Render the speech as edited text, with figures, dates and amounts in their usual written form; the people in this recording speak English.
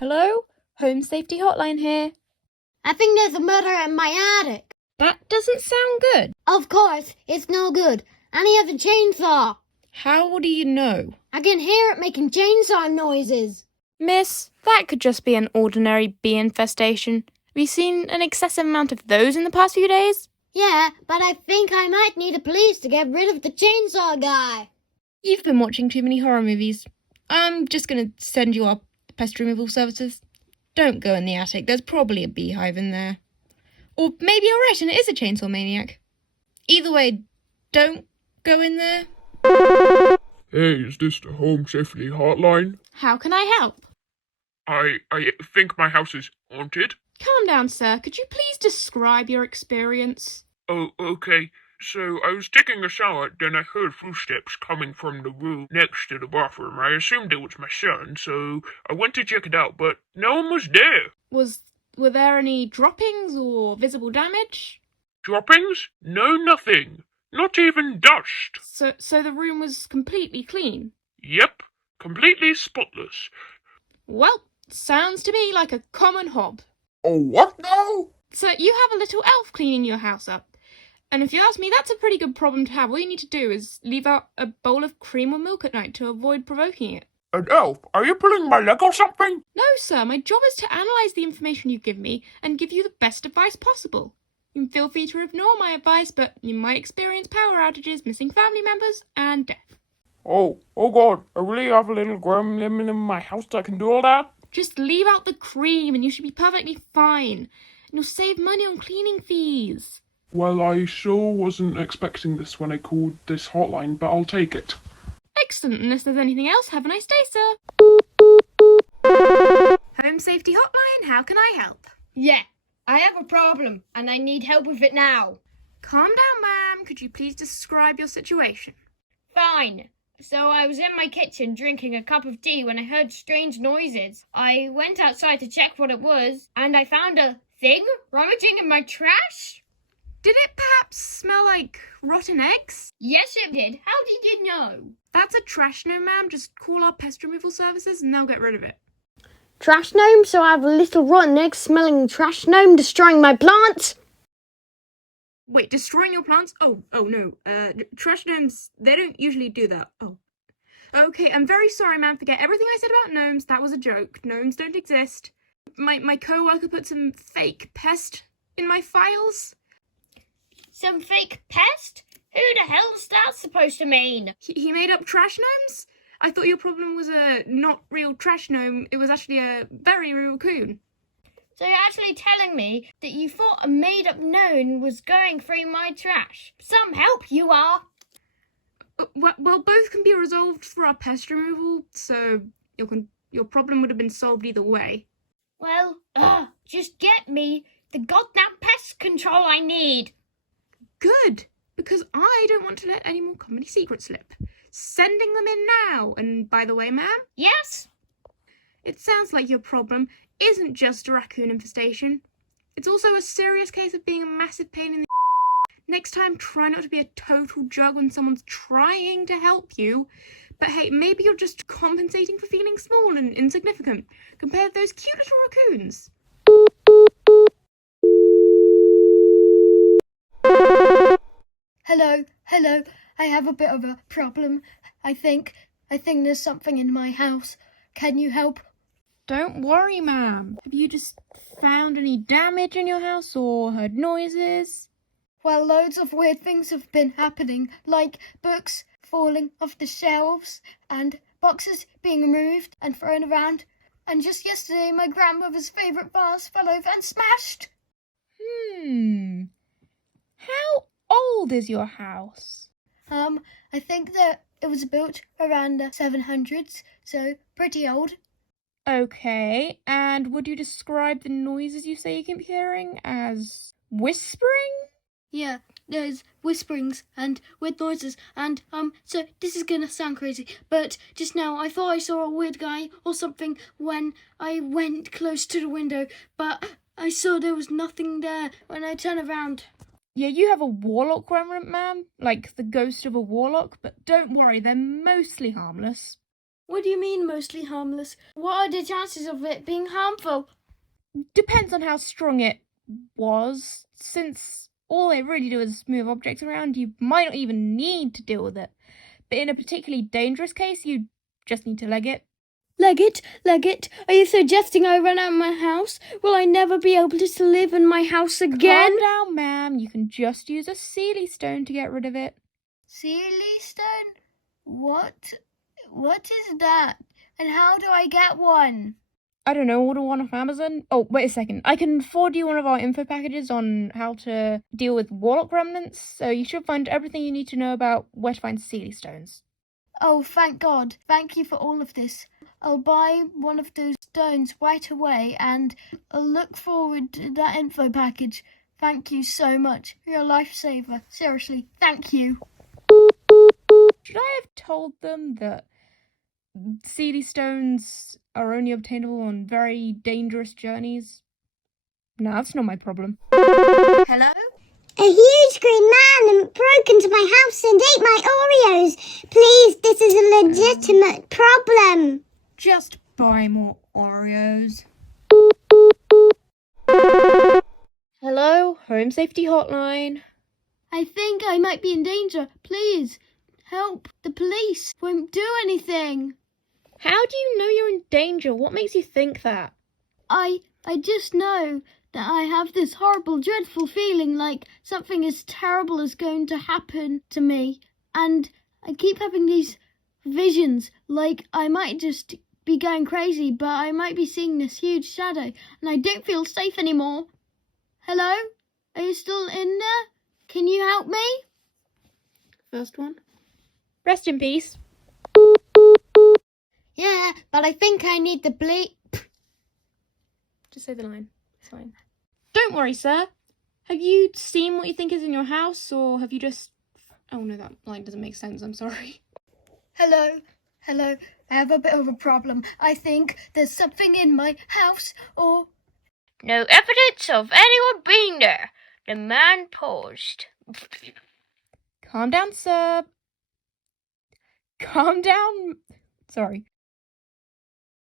Hello? Home Safety Hotline here. I think there's a murder in my attic. That doesn't sound good. Of course, it's no good. And he has a chainsaw. How do you know? I can hear it making chainsaw noises. Miss, that could just be an ordinary bee infestation. Have you seen an excessive amount of those in the past few days? Yeah, but I think I might need the police to get rid of the chainsaw guy. You've been watching too many horror movies. I'm just going to send you our pest removal services. Don't go in the attic. There's probably a beehive in there. Or maybe you're right and it is a chainsaw maniac. Either way, don't go in there. Hey, is this the Home Safety Hotline? How can I help? I think my house is haunted. Calm down, sir. Could you please describe your experience? Oh, okay. So, I was taking a shower, then I heard footsteps coming from the room next to the bathroom. I assumed it was my son, so I went to check it out, but no one was there. Were there any droppings or visible damage? Droppings? No, nothing. Not even dust. So the room was completely clean? Yep, completely spotless. Well, sounds to me like a common hob. Oh, what now? So you have a little elf cleaning your house up. And if you ask me, that's a pretty good problem to have. All you need to do is leave out a bowl of cream or milk at night to avoid provoking it. An elf? Are you pulling my leg or something? No, sir. My job is to analyse the information you give me and give you the best advice possible. You can feel free to ignore my advice, but you might experience power outages, missing family members, and death. Oh God, I really have a little gremlin in my house that can do all that? Just leave out the cream and you should be perfectly fine. And you'll save money on cleaning fees. Well, I sure wasn't expecting this when I called this hotline, but I'll take it. Excellent. Unless there's anything else, have a nice day, sir. Home Safety Hotline, how can I help? Yeah, I have a problem and I need help with it now. Calm down, ma'am. Could you please describe your situation? Fine. So I was in my kitchen drinking a cup of tea when I heard strange noises. I went outside to check what it was, and I found a thing rummaging in my trash. Did it perhaps smell like rotten eggs? Yes, it did. How did you know? That's a trash gnome, ma'am. Just call our pest removal services and they'll get rid of it. Trash gnome? So I have a little rotten egg smelling trash gnome destroying my plants? Wait, destroying your plants? Oh no. Trash gnomes, they don't usually do that. Oh. Okay, I'm very sorry, ma'am. Forget everything I said about gnomes. That was a joke. Gnomes don't exist. My co-worker put some fake pest in my files. Some fake pest? Who the hell's that supposed to mean? He made up trash gnomes? I thought your problem was a not real trash gnome. It was actually a very real raccoon. So you're actually telling me that you thought a made-up gnome was going through my trash? Some help you are! Well, both can be resolved for our pest removal, so your problem would have been solved either way. Well, just get me the goddamn pest control I need. Good, because I don't want to let any more company secrets slip. Sending them in now. And by the way, ma'am? Yes? It sounds like your problem isn't just a raccoon infestation. It's also a serious case of being a massive pain in the Next time, try not to be a total jug when someone's trying to help you. But hey, maybe you're just compensating for feeling small and insignificant compared to those cute little raccoons. Hello. I have a bit of a problem. I think there's something in my house. Can you help? Don't worry, ma'am. Have you just found any damage in your house or heard noises? Well, loads of weird things have been happening, like books falling off the shelves and boxes being removed and thrown around. And just yesterday, my grandmother's favourite vase fell over and smashed. How old is your house? I think that it was built around the 700s, so pretty old. Okay, and would you describe the noises you say you keep hearing as whispering? Yeah, there's whisperings and weird noises, and so this is gonna sound crazy, but just now I thought I saw a weird guy or something when I went close to the window, but I saw there was nothing there when I turned around. Yeah, you have a warlock remnant, ma'am, like the ghost of a warlock, but don't worry, they're mostly harmless. What do you mean mostly harmless? What are the chances of it being harmful? Depends on how strong it was. Since all they really do is move objects around, you might not even need to deal with it. But in a particularly dangerous case, you just need to leg it. Leg it? Are you suggesting I run out of my house? Will I never be able to live in my house again? Calm down, ma'am. You can just use a Sealy stone to get rid of it. Sealy stone? What is that? And how do I get one? I don't know, order one off Amazon. Oh, wait a second. I can forward you one of our info packages on how to deal with warlock remnants, so you should find everything you need to know about where to find Sealy stones. Oh, thank God. Thank you for all of this. I'll buy one of those stones right away and I'll look forward to that info package. Thank you so much. You're a lifesaver. Seriously, thank you. Should I have told them that Sealy stones are only obtainable on very dangerous journeys? No, that's not my problem. Hello? A huge green man broke into my house and ate my Oreos. Please, this is a legitimate problem. Just buy more Oreos. Hello, Home Safety Hotline. I think I might be in danger. Please, help. The police won't do anything. How do you know you're in danger? What makes you think that? I just know that I have this horrible, dreadful feeling like something as terrible is going to happen to me. And I keep having these visions, like I might just be going crazy, but I might be seeing this huge shadow, and I don't feel safe anymore. Hello? Are you still in there? Can you help me? First one. Rest in peace. Yeah, but I think I need the bleep. Just say the line. It's fine. Don't worry, sir. Have you seen what you think is in your house, or have you just... Oh no, that line doesn't make sense. I'm sorry. Hello? I have a bit of a problem. I think there's something in my house, or... No evidence of anyone being there. The man paused. Calm down, sir. Calm down. Sorry.